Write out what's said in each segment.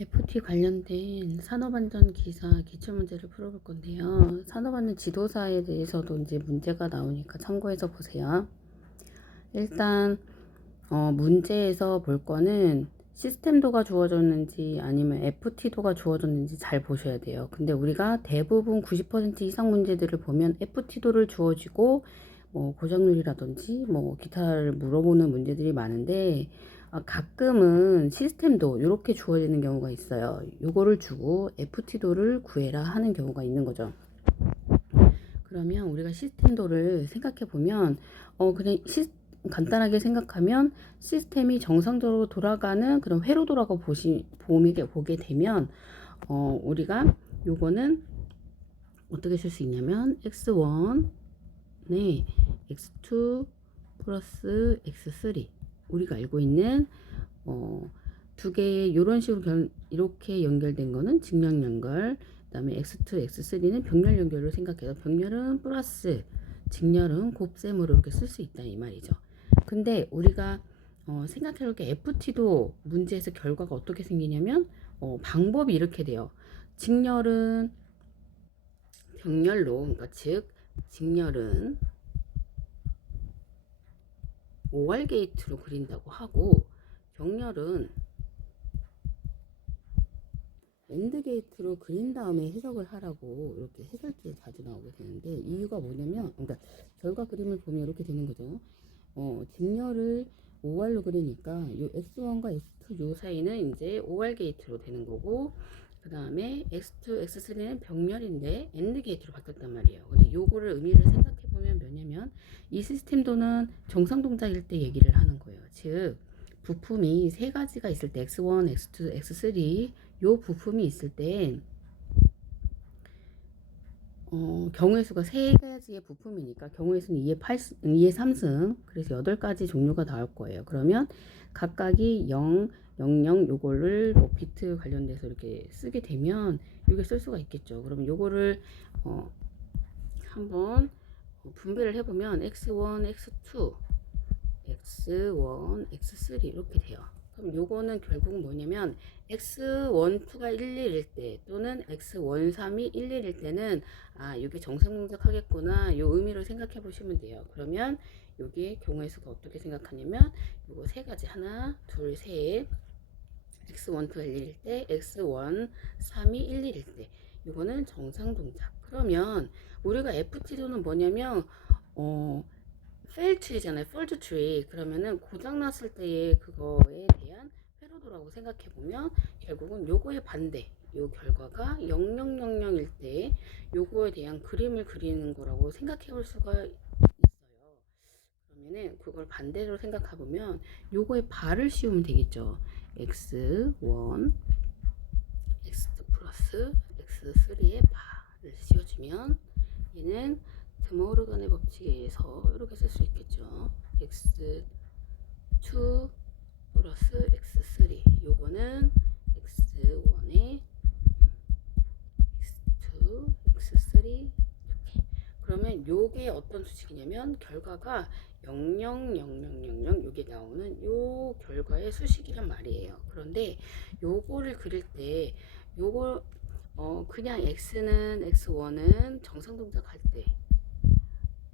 FT 관련된 산업안전 기사 기출문제를 풀어볼 건데요. 산업안전 지도사에 대해서도 이제 문제가 나오니까 참고해서 보세요. 일단 문제에서 볼 거는 시스템도가 주어졌는지 아니면 FT도가 주어졌는지 잘 보셔야 돼요. 근데 우리가 대부분 90% 이상 문제들을 보면 FT도를 주어지고 뭐 고정률이라든지 뭐 기타를 물어보는 문제들이 많은데 가끔은 시스템도 이렇게 주어지는 경우가 있어요. 요거를 주고 FT도를 구해라 하는 경우가 있는 거죠. 그러면 우리가 시스템도를 생각해 보면 그냥 간단하게 생각하면 시스템이 정상적으로 돌아가는 그런 회로 돌아가 보게 되면 우리가 요거는 어떻게 쓸 수 있냐면 x1네 x2 플러스 x3 우리가 알고 있는 두 개의 이런 식으로 이렇게 연결된 거는 직량 연결, 그다음에 x2, x3는 병렬 연결로 생각해서 병렬은 플러스, 직렬은 곱셈으로 이렇게 쓸 수 있다 이 말이죠. 근데 우리가 생각해볼 게 FT도 문제에서 결과가 어떻게 생기냐면 방법이 이렇게 돼요. 직렬은 병렬로, 그러니까 즉 직렬은 OR 게이트로 그린다고 하고 병렬은 엔드 게이트로 그린 다음에 해석을 하라고 이렇게 해설지에 자주 나오게 되는데 이유가 뭐냐면 그러니까 결과 그림을 보면 이렇게 되는 거죠. 직렬을 OR로 그리니까 요 X1과 X2 요 사이는 이제 OR 게이트로 되는 거고 그 다음에 X2, X3는 병렬인데 엔드 게이트로 바뀌었단 말이에요. 근데 요거를 의미를 생각해 보면 뭐냐면 이 시스템도는 정상 동작일 때 얘기를 하는 거예요. 즉 부품이 세 가지가 있을 때 X1, X2, X3 요 부품이 있을 때 경우의 수가 세 가지의 부품이니까 경우의 수는 2의 3승 그래서 8가지 종류가 나올 거예요. 그러면 각각이 0, 00 요거를 뭐 비트 관련돼서 이렇게 쓰게 되면 이게 쓸 수가 있겠죠. 그러면 요거를 한번 분배를 해보면 x1, x2, x1, x3 이렇게 돼요. 그럼 요거는 결국 뭐냐면 x12가 11일 때 또는 x13이 11일 때는 이게 정상동작 하겠구나 요 의미로 생각해 보시면 돼요. 그러면 요게 경우의 수가 어떻게 생각하냐면 요거 세 가지 하나 둘셋 x12가 11일 때 x13이 11일 때 요거는 정상동작. 그러면 우리가 FT도는 뭐냐면 페일 트리잖아요. 폴드 트리. 그러면은 고장 났을 때의 그거에 대한 회로도라고 생각해 보면 결국은 요거의 반대. 요 결과가 0000일 때 요거에 대한 그림을 그리는 거라고 생각해 볼 수가 있어요. 그러면은 그걸 반대로 생각해 보면 요거의 발을 씌우면 되겠죠. x1 x2 플러스 x3의 발을 씌워주면 얘는 드모르간의 법칙에 의해서 이렇게 쓸 수 있겠죠. x2 플러스 x3 요거는 x1에 x2 x3 이렇게 그러면 요게 어떤 수식이냐면 결과가 000000 요게 나오는 요 결과의 수식이란 말이에요. 그런데 요거를 그릴 때 요거 그냥 x는 x1은 정상 동작할 때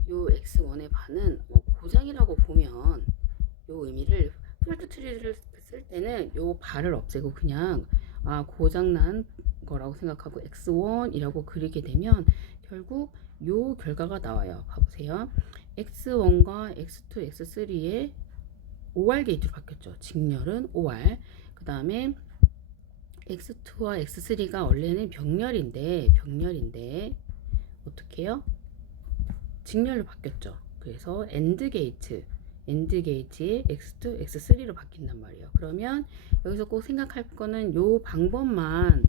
요 x1의 반은 고장이라고 보면 요 의미를 폴트 트리를 쓸 때는 요 발을 없애고 그냥 고장난 거라고 생각하고 x1이라고 그리게 되면 결국 요 결과가 나와요. 봐보세요. x1과 x2, x3의 OR 게이트로 바뀌었죠. 직렬은 OR. 그 다음에 x2와 x3가 원래는 병렬인데 어떻게 해요? 직렬로 바뀌었죠. 그래서 엔드 게이트의 x2, x3로 바뀐단 말이에요. 그러면 여기서 꼭 생각할 거는 요 방법만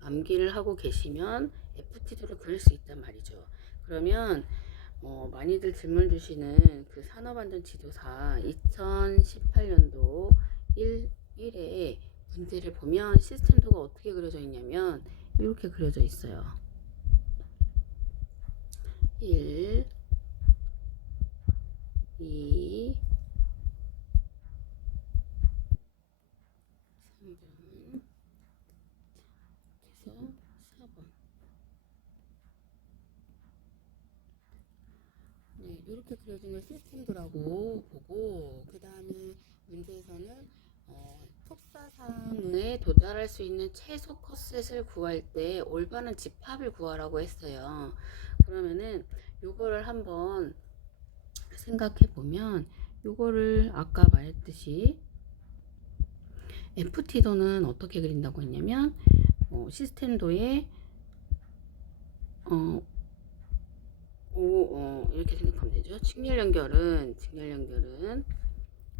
암기를 하고 계시면 FT도를 그릴 수 있단 말이죠. 그러면 많이들 질문 주시는 그 산업안전지도사 2018년도 1회 문제를 보면 시스템도가 어떻게 그려져 있냐면 이렇게 그려져 있어요. 1, 2, 3번 그래서 4번. 네, 이렇게 그려진 걸 시스템도라고 보고, 그 다음에 문제에서는 속사상에 도달할 수 있는 최소 컷셋을 구할 때 올바른 집합을 구하라고 했어요. 그러면은 요거를 한번 생각해 보면, 요거를 아까 말했듯이 FT도는 어떻게 그린다고 했냐면 시스템도의 이렇게 생각하면 되죠. 직렬 연결은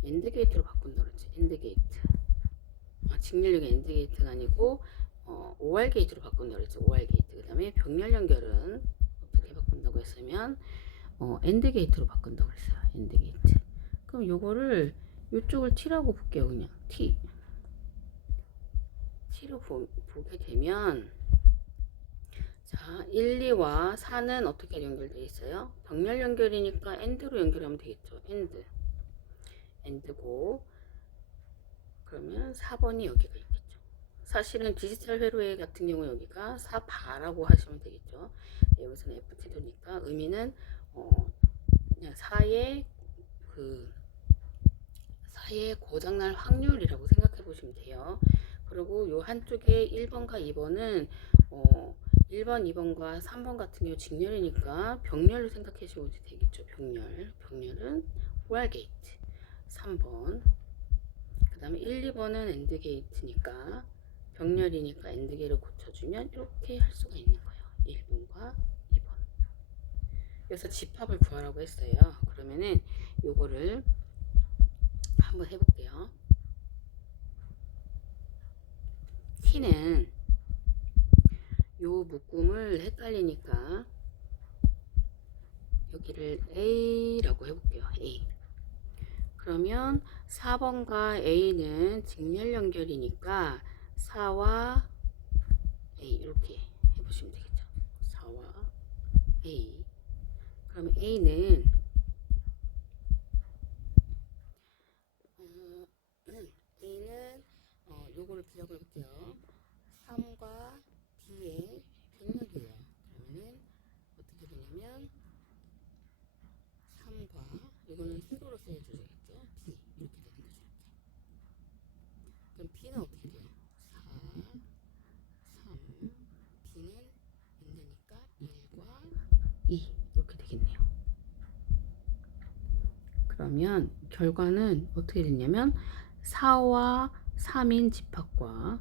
엔드 게이트로 바꾼다 그랬죠. 엔드 게이트. 직렬 연결 엔드 게이트가 아니고 OR 게이트로 바꾼다 그랬죠. OR 게이트. 그다음에 병렬 연결은 어떻게 바꾼다고 했으면 엔드 게이트로 바꾼다고 그랬어요. 엔드 게이트. 그럼 요거를 요쪽을 T라고 볼게요. 그냥 T로 보게 되면, 자, 1, 2와 4는 어떻게 연결되어 있어요? 병렬 연결이니까 AND로 연결하면 되겠죠. AND고, 그러면 4번이 여기가 있겠죠. 사실은 디지털 회로회 같은 경우 여기가 4바라고 하시면 되겠죠. 네, 여기서는 FT도니까 의미는 그냥 4의 고장날 확률이라고 생각해 보시면 돼요. 그리고 요 한쪽에 1번과 2번은 1번, 2번과 3번 같은 경우 직렬이니까 병렬로 생각해 주시면 되겠죠. 병렬은 OR 게이트 3번. 그 다음에 1, 2번은 엔드 게이트니까 병렬이니까 엔드 게이트를 고쳐주면 이렇게 할 수가 있는 거예요. 1번과 2번. 그래서 집합을 구하라고 했어요. 그러면은 요거를 한번 해볼게요. T는 요 묶음을 헷갈리니까 여기를 A라고 해볼게요. A. 그러면 4번과 A는 직렬 연결이니까 4와 A 이렇게 해보시면 되겠죠. 4와 A. 그러면 A는 요거를 비교해 볼게요. 3과 B의 병렬이에요. 그러면은 어떻게 되냐면 3과 이거는 세로로 써주셔야겠죠. B 이렇게 되는 거죠. 이렇게. 그럼 B는 어떻게 돼요? 4, 3. B는 엔드니까 1과 2 이렇게 되겠네요. 그러면 결과는 어떻게 됐냐면 4와 3인 집합과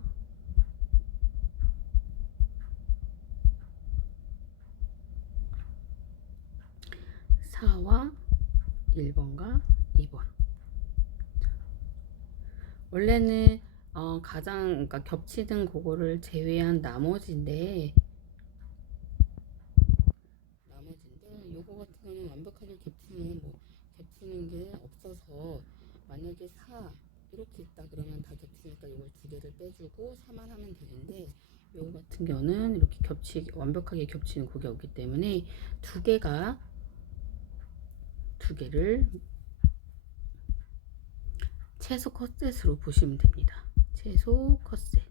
4와 1번과 2번. 원래는 그러니까 겹치는 그거를 제외한 나머지인데 요거 같은 거는 완벽하게 겹치는 게 없어서, 만약에 4 이렇게 있다 그러면 다 겹치니까 이걸 두 개를 빼주고 4만 하면 되는데, 요거 같은 경우는 이렇게 완벽하게 겹치는 그게 없기 때문에 두 개를 최소 컷셋으로 보시면 됩니다. 최소 컷셋.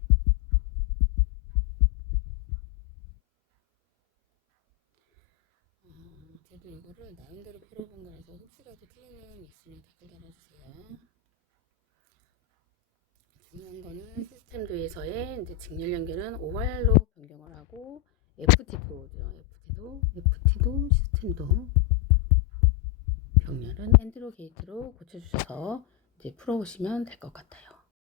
저도 이거를 나름대로 풀어본 거라서 혹시라도 틀린 내용이 있으면 댓글 달아주세요. 중요한 거는 시스템도에서의 이제 직렬 연결은 OR로 변경을 하고, FT도 시스템도 병렬은 엔드로 게이트로 고쳐주셔서 이제 풀어보시면 될 것 같아요.